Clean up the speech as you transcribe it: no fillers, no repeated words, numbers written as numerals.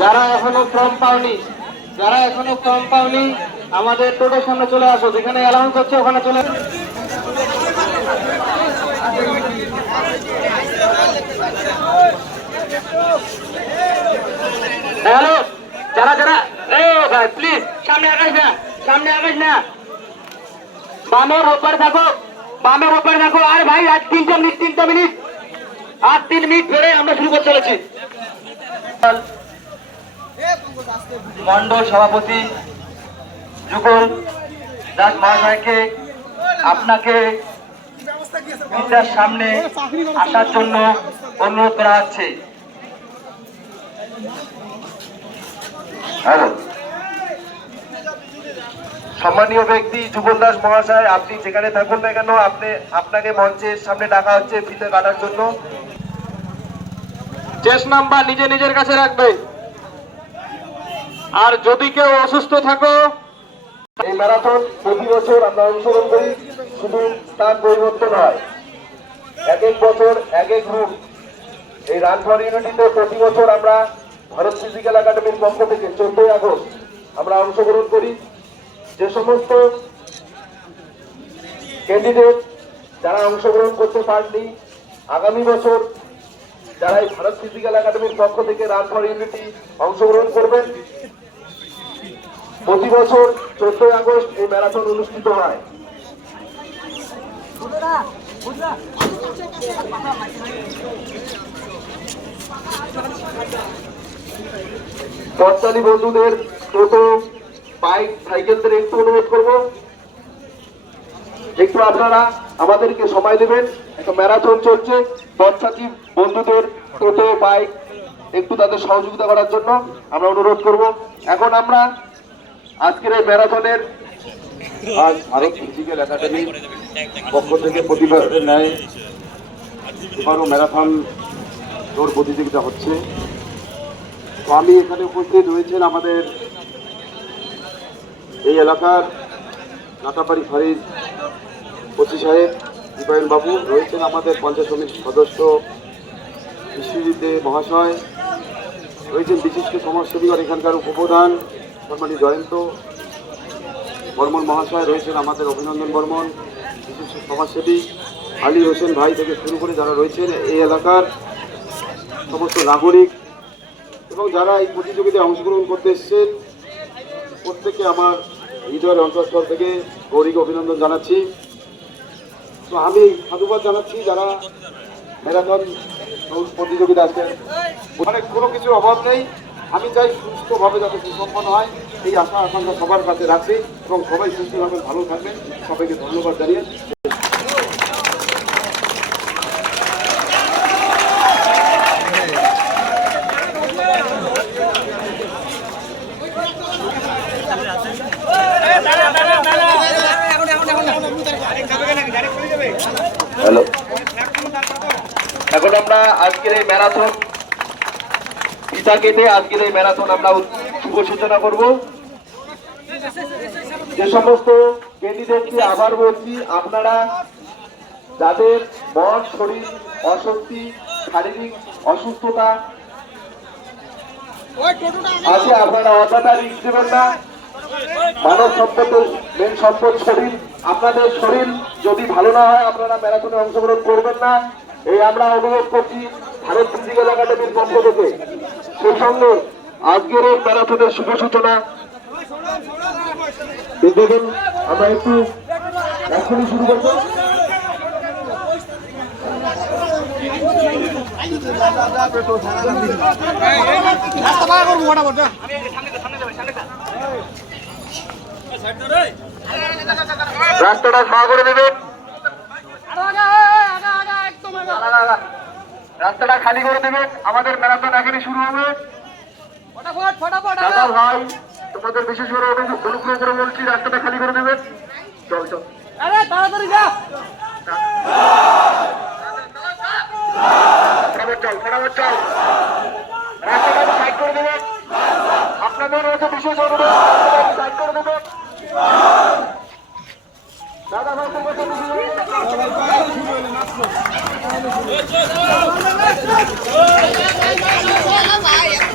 যারা এখনো ফর্ম পাওনি আমাদের টোটোর সামনে চলে আসো, যেখানে অ্যালাউন্স হচ্ছে ওখানে চলে হ্যালো যারা ভাই প্লিজ সামনে আগাইস না বামের ওপর থাকো আর ভাই আজ 3 মিনিট আর 3 মিনিট ধরে আমরা শুরু করতে চলেছি। মন্ডল সভাপতি যুগল দাস মহাশয়কে আপনাকে মিডিয়ার সামনে আসার জন্য অনুরোধ করা হচ্ছে। সম্মানীয় ব্যক্তি যুগল দাস মহাশয়, আপনি যেখানে থাকুন না কেন আপনাকে মঞ্চের সামনে ডাকা হচ্ছে ফিতে কাটার জন্য। চেস নাম্বার নিজের কাছে রাখবে, আর যদি কেউ অসুস্থ থাকো। এই ম্যারাথন প্রতি বছর আমরা অনুসরণ করি, শুধু স্থান পরিবর্তন হয়, এক বছর এক রুট। এই রান ফর ইউনিটিতে প্রতি বছর আমরা ভারত ফিজিক্যাল একাডেমির পক্ষ থেকে 14 আগস্ট আমরা অংশগ্রহণ করি। যে সমস্ত ক্যান্ডিডেট যারা অংশগ্রহণ করতে পারেননি, আগামী বছর যারা এই ভারত ফিজিক্যাল একাডেমির পক্ষ থেকে রান ফর ইউনিটি অংশগ্রহণ করবেন, প্রতি বছর 14 আগস্ট এই ম্যারাথন অনুষ্ঠিত হয়। পথচারী বন্ধুদের টোটো, বাইক, সাইকেলদের একটু অনুরোধ করব, একটু আপনারা আমাদেরকে সময় দেবেন। একটা ম্যারাথন চলছে, পথচারী বন্ধুদের টোটো, বাইক একটু তাদের সহযোগিতা করার জন্য আমরা অনুরোধ করব। এখন আমরা আজকের এই ম্যারাথনের আজ ভারত ফিজিক্যাল একাডেমির পক্ষ থেকে প্রতিবারের ন্যায় এবারও ম্যারাথন দৌড় প্রতিযোগিতা হচ্ছে। তো আমি এখানে উপস্থিত রয়েছেন আমাদের এই এলাকার নাটাবাড়ি ফাঁড়ির ওসি সাহেব দীপায়ন বাবু, রয়েছেন আমাদের পঞ্চায়েত সমিতির সদস্য বিশ্বজিৎ মহাশয়, রয়েছেন বিশিষ্ট সমাজসেবী আর এখানকার উপপ্রধান সম্মানী জয়ন্ত বর্মন মহাশয়, রয়েছেন আমাদের অভিনন্দন বর্মন বিশিষ্ট সমাজসেবী, আলী হোসেন ভাই থেকে শুরু করে যারা রয়েছেন এই এলাকার সমস্ত নাগরিক এবং যারা এই প্রতিযোগিতায় অংশগ্রহণ করতে এসেছেন, প্রত্যেককে আমার হৃদয়ের অন্তঃস্থল থেকে গৌরীকে অভিনন্দন জানাচ্ছি। তো আমি সাধুবাদ জানাচ্ছি যারা ম্যারাথন প্রতিযোগিতা আছেন, ওখানে কোনো কিছুর অভাব নেই। আমি চাই সুস্থভাবে যাতে সুসম্পন্ন হয়, এই আশা আকাঙ্ক্ষা সবার কাছে রাখছি এবং সবাই সুস্থভাবে ভালো থাকবেন। সবাইকে ধন্যবাদ জানিয়ে হ্যালো, এখন আমরা আজকের এই ম্যারাথন ফিতা কেটে আজকের এই ম্যারাথন আমরা শুভ সূচনা করব। যে সমস্ত ক্যান্ডিডেটকে আবার বলছি, আপনারা যাদের মন শরীর অশক্তি, শারীরিক অসুস্থতা আছে, আপনারা অযথা রিস্ক দেবেন না। মানব সম্পদের মেন সম্পদ শরীর। আপনাদের শরীর যদি ভালো না হয় আপনারা ম্যারাথনে অংশগ্রহণ করবেন না, এই আমরা অনুরোধ করছি ভারত ফিজিক্যাল একাডেমির পক্ষ থেকে। সেই সঙ্গে আজকের এই ম্যারাথনের শুভ সূচনা দেখুন, আমরা একটু এখনই শুরু করবো। রাস্তাটা ফাঁকা করে দেবেন, রাস্তাটা খালি করে দেবেন। আমাদের ম্যারাথন এখনই শুরু হবে। দাদা ভাই, তোমাদের বিশেষ করে অনুগ্রহ করে বলছি, রাস্তাটা খালি করে দেবেন। চল চল, তাড়াতাড়ি যা। ফটাফট চল রাস্তাটা সাইড করে দেবেন আপনাদের রয়েছে বিশেষ অনুরোধ সাইড করে দেবেন দাদা ভাই ভাই